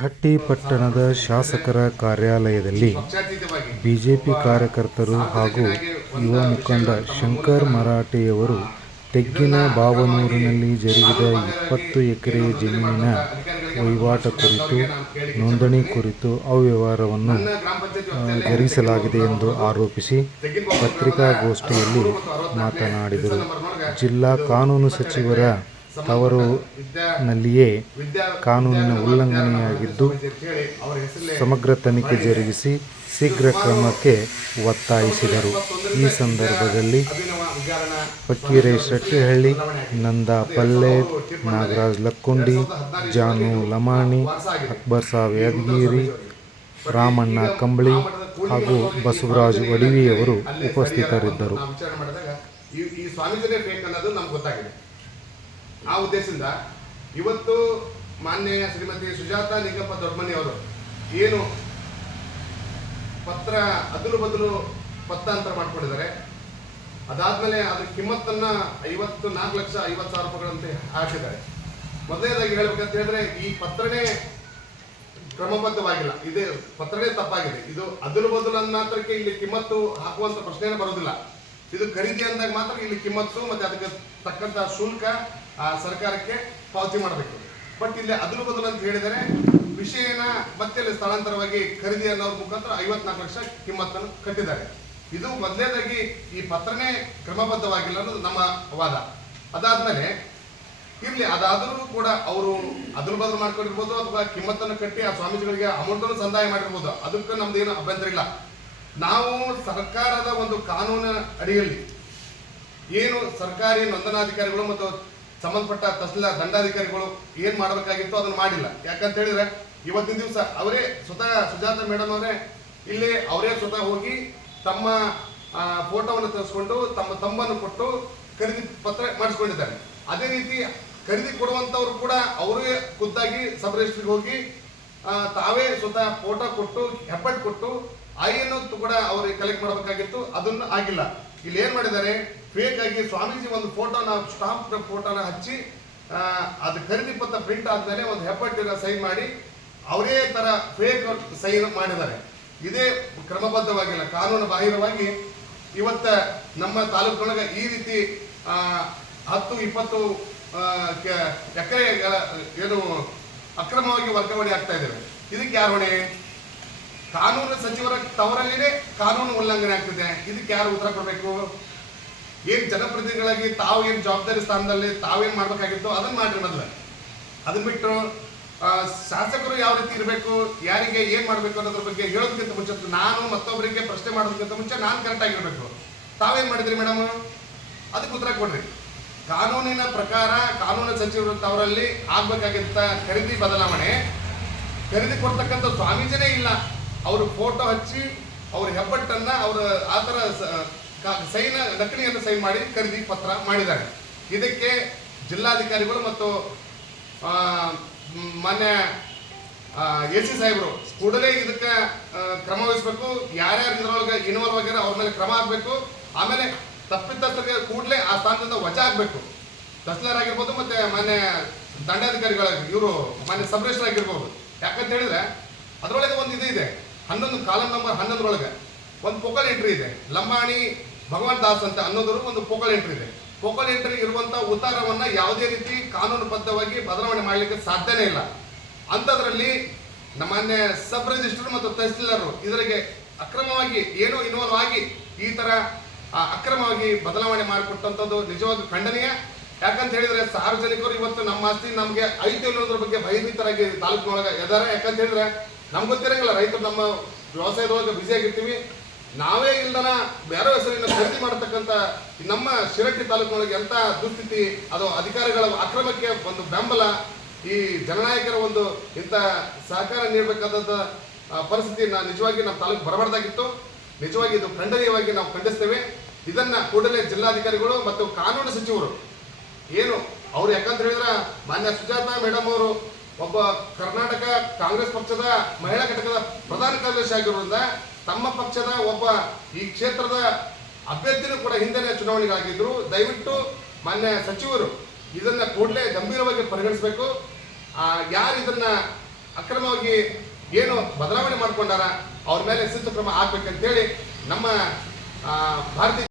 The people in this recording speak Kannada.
ಹಟ್ಟಿ ಪಟ್ಟಣದ ಶಾಸಕರ ಕಾರ್ಯಾಲಯದಲ್ಲಿ ಬಿಜೆಪಿ ಕಾರ್ಯಕರ್ತರು ಹಾಗೂ ಯುವ ಮುಖಂಡ ಶಂಕರ್ ಮರಾಠೆಯವರು ತೆಗ್ಗಿನ ಬಾವನೂರಿನಲ್ಲಿ ಜರುಗಿದ ಇಪ್ಪತ್ತು ಎಕರೆ ಜಮೀನಿನ ವಹಿವಾಟ ಕುರಿತು, ನೋಂದಣಿ ಕುರಿತು ಅವ್ಯವಹಾರವನ್ನು ಧರಿಸಲಾಗಿದೆ ಎಂದು ಆರೋಪಿಸಿ ಪತ್ರಿಕಾಗೋಷ್ಠಿಯಲ್ಲಿ ಮಾತನಾಡಿದರು. ಜಿಲ್ಲಾ ಕಾನೂನು ಸಚಿವರ ತವರಿನಲ್ಲಿಯೇ ಕಾನೂನಿನ ಉಲ್ಲಂಘನೆಯಾಗಿದ್ದು ಸಮಗ್ರ ತನಿಖೆ ಜರುಗಿಸಿ ಶೀಘ್ರ ಕ್ರಮಕ್ಕೆ ಒತ್ತಾಯಿಸಿದರು. ಈ ಸಂದರ್ಭದಲ್ಲಿ ಫಕೀರೇಶ್ ಶೆಟ್ಟಿಹಳ್ಳಿ, ನಂದಾ ಪಲ್ಲೆ, ನಾಗರಾಜ್ ಲಕ್ಕುಂಡಿ, ಜಾನು ಲಮಾಣಿ, ಅಕ್ಬರ್ ಸಾಬ್ ಯಾದಗಿರಿ, ರಾಮಣ್ಣ ಕಂಬಳಿ ಹಾಗೂ ಬಸವರಾಜ್ ಒಡವಿಯವರು ಉಪಸ್ಥಿತರಿದ್ದರು. ಈ ಸ್ವಾಮೀಜಿನೇ ಅನ್ನೋದು ನಮ್ಗೆ ಗೊತ್ತಾಗಿದೆ. ಆ ಉದ್ದೇಶದಿಂದ ಇವತ್ತು ಮಾನ್ಯ ಶ್ರೀಮತಿ ಸುಜಾತ ನಿಂಗಪ್ಪ ದೊಡ್ಡಮನಿ ಅವರು ಏನು ಪತ್ರ ಅದಲು ಬದಲು ಪತ್ತಾಂತರ ಮಾಡ್ಕೊಂಡಿದ್ದಾರೆ. ಅದಾದ್ಮೇಲೆ ಅದ್ರ ಕಿಮ್ಮತ್ತನ್ನ ಐವತ್ತು ನಾಲ್ಕು ಲಕ್ಷ ಐವತ್ತು ಸಾವಿರ ರೂಪಾಯಿಗಳಂತೆ ಹಾಕಿದ್ದಾರೆ. ಮೊದಲನೇದಾಗಿ ಹೇಳ್ಬೇಕಂತ ಹೇಳಿದ್ರೆ ಈ ಪತ್ರನೇ ಕ್ರಮಬದ್ಧವಾಗಿಲ್ಲ. ಇದೇ ಪತ್ರನೇ ತಪ್ಪಾಗಿದೆ. ಇದು ಅದಲು ಬದಲು ಮಾತ್ರಕ್ಕೆ ಇಲ್ಲಿ ಕಿಮ್ಮತ್ತು ಹಾಕುವಂತ ಪ್ರಶ್ನೆನೇ ಬರೋದಿಲ್ಲ ಇದು ಖರೀದಿ ಅಂದಾಗ ಮಾತ್ರ ಇಲ್ಲಿ ಕಿಮ್ಮತ್ತು ಮತ್ತೆ ಅದಕ್ಕೆ ತಕ್ಕಂತ ಶುಲ್ಕ ಸರ್ಕಾರಕ್ಕೆ ಪಾವತಿ ಮಾಡಬೇಕು. ಬಟ್ ಇಲ್ಲಿ ಅದ್ರ ಬದಲು ಅಂತ ಹೇಳಿದರೆ ವಿಷಯನ ಮತ್ತೆ ಸ್ಥಳಾಂತರವಾಗಿ ಖರೀದಿ ಅನ್ನೋರ ಮುಖಾಂತರ ಐವತ್ನಾಲ್ಕು ಲಕ್ಷ ಕಿಮ್ಮತ್ತನ್ನು ಕಟ್ಟಿದ್ದಾರೆ. ಇದು ಮೊದಲನೇದಾಗಿ ಈ ಪತ್ರನೇ ಕ್ರಮಬದ್ಧವಾಗಿಲ್ಲ ಅನ್ನೋದು ನಮ್ಮ ವಾದ. ಅದಾದ್ಮೇಲೆ ಇಲ್ಲಿ ಅದಾದರೂ ಕೂಡ ಅವರು ಅದ್ರ ಬದಲು ಮಾಡ್ಕೊಂಡಿರ್ಬೋದು ಅಥವಾ ಕಿಮ್ಮತ್ತನ್ನು ಕಟ್ಟಿ ಆ ಸ್ವಾಮೀಜಿಗಳಿಗೆ ಅಮೌಂಟ್ ಅನ್ನು ಸಂದಾಯ ಮಾಡಿರ್ಬೋದು. ಅದಕ್ಕೆ ನಮ್ದು ಏನು ಅಭ್ಯಂತರ ಇಲ್ಲ. ನಾವು ಸರ್ಕಾರದ ಒಂದು ಕಾನೂನಿನ ಅಡಿಯಲ್ಲಿ ಏನು ಸರ್ಕಾರಿ ನೋಂದಣಾಧಿಕಾರಿಗಳು ಮತ್ತು ಸಂಬಂಧಪಟ್ಟ ತಹಸೀಲ್ದಾರ್ ದಂಡಾಧಿಕಾರಿಗಳು ಏನು ಮಾಡಬೇಕಾಗಿತ್ತು ಅದನ್ನು ಮಾಡಿಲ್ಲ. ಯಾಕಂತ ಹೇಳಿದ್ರೆ ಇವತ್ತಿನ ದಿವಸ ಅವರೇ ಸ್ವತಃ ಸುಜಾತ ಮೇಡಮ್ ಅವರೇ, ಇಲ್ಲಿ ಅವರೇ ಸ್ವತಃ ಹೋಗಿ ತಮ್ಮ ಫೋಟೋವನ್ನು ತರಿಸ್ಕೊಂಡು ತಮ್ಮ ತಮ್ಮನ್ನು ಕೊಟ್ಟು ಖರೀದಿ ಪತ್ರ ಮಾಡಿಸ್ಕೊಂಡಿದ್ದಾರೆ. ಅದೇ ರೀತಿ ಖರೀದಿ ಕೊಡುವಂತವ್ರು ಕೂಡ ಅವರೇ ಖುದ್ದಾಗಿ ಸಬ್ ರಿಜಿಸ್ಟ್ರಿಗೆ ಹೋಗಿ ತಾವೇ ಸ್ವತಃ ಫೋಟೋ ಕೊಟ್ಟು ಹೆಬ್ಬಟ್ ಕೊಟ್ಟು ಐಯನ್ನು ಕೂಡ ಅವರಿಗೆ ಕಲೆಕ್ಟ್ ಮಾಡಬೇಕಾಗಿತ್ತು. ಅದನ್ನು ಆಗಿಲ್ಲ. ಇಲ್ಲಿ ಏನು ಮಾಡಿದ್ದಾರೆ? ಫೇಕ್ ಆಗಿ ಸ್ವಾಮೀಜಿ ಒಂದು ಫೋಟೋನ ಸ್ಟಾಂಪ್ ಫೋಟೋನ ಹಚ್ಚಿ ಅದು ಖರೀದಿ ಪತ್ರ ಪ್ರಿಂಟ್ ಆದ್ಮೇಲೆ ಒಂದು ಹೆಬ್ಬಟ್ಟಿನ ಸೈನ್ ಮಾಡಿ, ಅವರೇ ತರ ಫೇಕ್ ಸೈನ್ ಮಾಡಿದ್ದಾರೆ. ಇದೇ ಕ್ರಮಬದ್ಧವಾಗಿಲ್ಲ. ಕಾನೂನು ಬಾಹಿರವಾಗಿ ಇವತ್ತ ನಮ್ಮ ತಾಲೂಕಿನೊಳಗೆ ಈ ರೀತಿ ಹತ್ತು, ಇಪ್ಪತ್ತು ಎಕರೆ ಏನು ಅಕ್ರಮವಾಗಿ ವರ್ಗಾವಣೆ ಆಗ್ತಾ ಇದ್ದಾರೆ ಇದಕ್ಕೆ ಯಾರು ಹೊಣೆ? ಕಾನೂನು ಸಚಿವರ ತವರಲ್ಲಿನೇ ಕಾನೂನು ಉಲ್ಲಂಘನೆ ಆಗ್ತಿದೆ. ಇದಕ್ಕೆ ಯಾರು ಉತ್ತರ ಕೊಡಬೇಕು? ಏನ್ ಜನಪ್ರತಿನಿಧಿಗಳಾಗಿ ತಾವು ಏನ್ ಜವಾಬ್ದಾರಿ ಸ್ಥಾನದಲ್ಲಿ ತಾವೇನ್ ಮಾಡ್ಬೇಕಾಗಿತ್ತು ಅದನ್ನ ಮಾಡ್ರಿ ಮೊದಲು. ಅದನ್ನ ಬಿಟ್ಟು ಶಾಸಕರು ಯಾವ ರೀತಿ ಇರಬೇಕು, ಯಾರಿಗೆ ಏನ್ ಮಾಡ್ಬೇಕು ಅನ್ನೋದ್ರ ಬಗ್ಗೆ ಹೇಳೋದಕ್ಕಿಂತ ಮುಂಚೆ ನಾನು ಮತ್ತೊಬ್ಬರಿಗೆ ಪ್ರಶ್ನೆ ಮಾಡೋದಕ್ಕಿಂತ ಮುಂಚೆ ನಾನು ಕರೆಕ್ಟ್ ಆಗಿರ್ಬೇಕು. ತಾವೇನ್ ಮಾಡಿದ್ರಿ ಮೇಡಮ್? ಅದಕ್ಕೆ ಉತ್ತರ ಕೊಡ್ರಿ. ಕಾನೂನಿನ ಪ್ರಕಾರ ಕಾನೂನು ಸಚಿವರು ಅವರಲ್ಲಿ ಆಗ್ಬೇಕಾಗಿಂತ ಖರೀದಿ ಬದಲಾವಣೆ, ಖರೀದಿ ಕೊಡ್ತಕ್ಕಂಥ ಸ್ವಾಮೀಜಿನೇ ಇಲ್ಲ. ಅವರು ಫೋಟೋ ಹಚ್ಚಿ ಅವ್ರ ಹೆಬ್ಬಟ್ಟನ್ನ ಅವರ ಆ ಥರ ಸೈನ ನಕಲಿಯನ್ನು ಸೈನ್ ಮಾಡಿ ಖರೀದಿ ಪತ್ರ ಮಾಡಿದ್ದಾರೆ. ಇದಕ್ಕೆ ಜಿಲ್ಲಾಧಿಕಾರಿಗಳು ಮತ್ತು ಮಾನ್ಯ ಎ ಸಿ ಸಾಹೇಬರು ಕೂಡಲೇ ಇದಕ್ಕೆ ಕ್ರಮ ವಹಿಸಬೇಕು. ಯಾರ್ಯಾರು ಇದ್ರೊಳಗೆ ಇನ್ವಾಲ್ವ್ ಆಗ್ಯಾರ ಅವ್ರ ಮೇಲೆ ಕ್ರಮ ಆಗಬೇಕು ಆಮೇಲೆ ತಪ್ಪಿತಸ್ಥರಿಗೆ ಕೂಡಲೇ ಆ ಸ್ಥಾನದಿಂದ ವಜಾ ಆಗಬೇಕು ತಹಸೀಲ್ದಾರ್ ಆಗಿರ್ಬೋದು ಮತ್ತೆ ಮಾನ್ಯ ದಂಡಾಧಿಕಾರಿಗಳಾಗಿ, ಇವರು ಮಾನ್ಯ ಸಬ್ ರಿಜಿಸ್ಟರ್ ಆಗಿರ್ಬೋದು. ಯಾಕಂತ ಹೇಳಿದ್ರೆ, ಅದರೊಳಗೆ ಒಂದು ಇದು ಇದೆ. ಹನ್ನೊಂದು ಕಾಲಂ ನಂಬರ್ ಹನ್ನೊಂದರೊಳಗೆ ಒಂದು ಪೋಕಲ್ ಎಂಟ್ರಿ ಇದೆ. ಲಂಬಾಣಿ, ಭಗವಾನ್ ದಾಸ್ ಅಂತ ಅನ್ನೋದ್ರ ಒಂದು ಪೋಕಲ್ ಎಂಟ್ರಿ ಇದೆ. ಪೋಕಲ್ ಎಂಟ್ರಿ ಇರುವಂತ ಉತ್ತಾರವನ್ನು ಯಾವುದೇ ರೀತಿ ಕಾನೂನುಬದ್ಧವಾಗಿ ಬದಲಾವಣೆ ಮಾಡಲಿಕ್ಕೆ ಸಾಧ್ಯನೇ ಇಲ್ಲ. ಅಂಥದ್ರಲ್ಲಿ ನಮ್ಮನ್ನ ಸಬ್ ರಿಜಿಸ್ಟರ್ ಮತ್ತು ತಹಸೀಲ್ದಾರರು ಇದರಿಗೆ ಅಕ್ರಮವಾಗಿ ಏನೋ ಇನ್ವಾಲ್ವ್ ಆಗಿ ಈ ತರ ಅಕ್ರಮವಾಗಿ ಬದಲಾವಣೆ ಮಾಡಿಕೊಟ್ಟಂಥದ್ದು ನಿಜವಾದ ಖಂಡನೀಯ. ಯಾಕಂತ ಹೇಳಿದ್ರೆ ಸಾರ್ವಜನಿಕರು ಇವತ್ತು ನಮ್ಮ ಆಸ್ತಿ ನಮಗೆ ಐತಿ ಅನ್ನೋದ್ರ ಬಗ್ಗೆ ಭಯಭೀತರಾಗಿ ತಾಲೂಕಿನೊಳಗೆ ಇದ್ದಾರೆ ಯಾಕಂತ ಹೇಳಿದ್ರೆ ನಮ್ಗೆ ಗೊತ್ತಿರಂಗಿಲ್ಲ, ರೈತರು ನಮ್ಮ ವ್ಯವಸಾಯದೊಳಗೆ ಆಗಿರ್ತೀವಿ. ನಾವೇ ಇಲ್ದನ ಬೇರೆ ಹೆಸರಿನ ಖರೀದಿ ಮಾಡತಕ್ಕಂತ ನಮ್ಮ ಶಿರಟ್ಟಿ ತಾಲೂಕಿನೊಳಗೆ ಎಂತ ದುಸ್ಥಿತಿ, ಅದು ಅಧಿಕಾರಿಗಳ ಅಕ್ರಮಕ್ಕೆ ಒಂದು ಬೆಂಬಲ, ಈ ಜನನಾಯಕರ ಒಂದು ಇಂಥ ಸಹಕಾರ ನೀಡಬೇಕಾದಂಥ ಪರಿಸ್ಥಿತಿ ನಿಜವಾಗಿ ನಮ್ಮ ತಾಲೂಕು ಬರಬಾರ್ದಾಗಿತ್ತು. ನಿಜವಾಗಿ ಇದು ಖಂಡನೀಯವಾಗಿ ನಾವು ಖಂಡಿಸ್ತೇವೆ. ಇದನ್ನ ಕೂಡಲೇ ಜಿಲ್ಲಾಧಿಕಾರಿಗಳು ಮತ್ತು ಕಾನೂನು ಸಚಿವರು, ಏನು, ಅವ್ರು ಯಾಕಂತ ಹೇಳಿದ್ರೆ, ಮಾನ್ಯ ಸುಜಾತ ಮೇಡಮ್ ಅವರು ಒಬ್ಬ ಕರ್ನಾಟಕ ಕಾಂಗ್ರೆಸ್ ಪಕ್ಷದ ಮಹಿಳಾ ಘಟಕದ ಪ್ರಧಾನ ಕಾರ್ಯದರ್ಶಿ ಆಗಿರೋದ್ರಿಂದ ತಮ್ಮ ಪಕ್ಷದ ಒಬ್ಬ ಈ ಕ್ಷೇತ್ರದ ಅಭ್ಯರ್ಥಿನೂ ಕೂಡ ಹಿಂದಿನ ಚುನಾವಣೆಗಾಗಿದ್ದರು ದಯವಿಟ್ಟು ಮಾನ್ಯ ಸಚಿವರು ಇದನ್ನ ಕೂಡಲೇ ಗಂಭೀರವಾಗಿ ಪರಿಗಣಿಸಬೇಕು. ಯಾರು ಇದನ್ನ ಅಕ್ರಮವಾಗಿ ಏನು ಬದಲಾವಣೆ ಮಾಡ್ಕೊಂಡಾರ ಅವ್ರ ಮೇಲೆ ಶಿಸ್ತು ಕ್ರಮ ಆಗ್ಬೇಕಂತೇಳಿ ನಮ್ಮ ಭಾರತೀಯ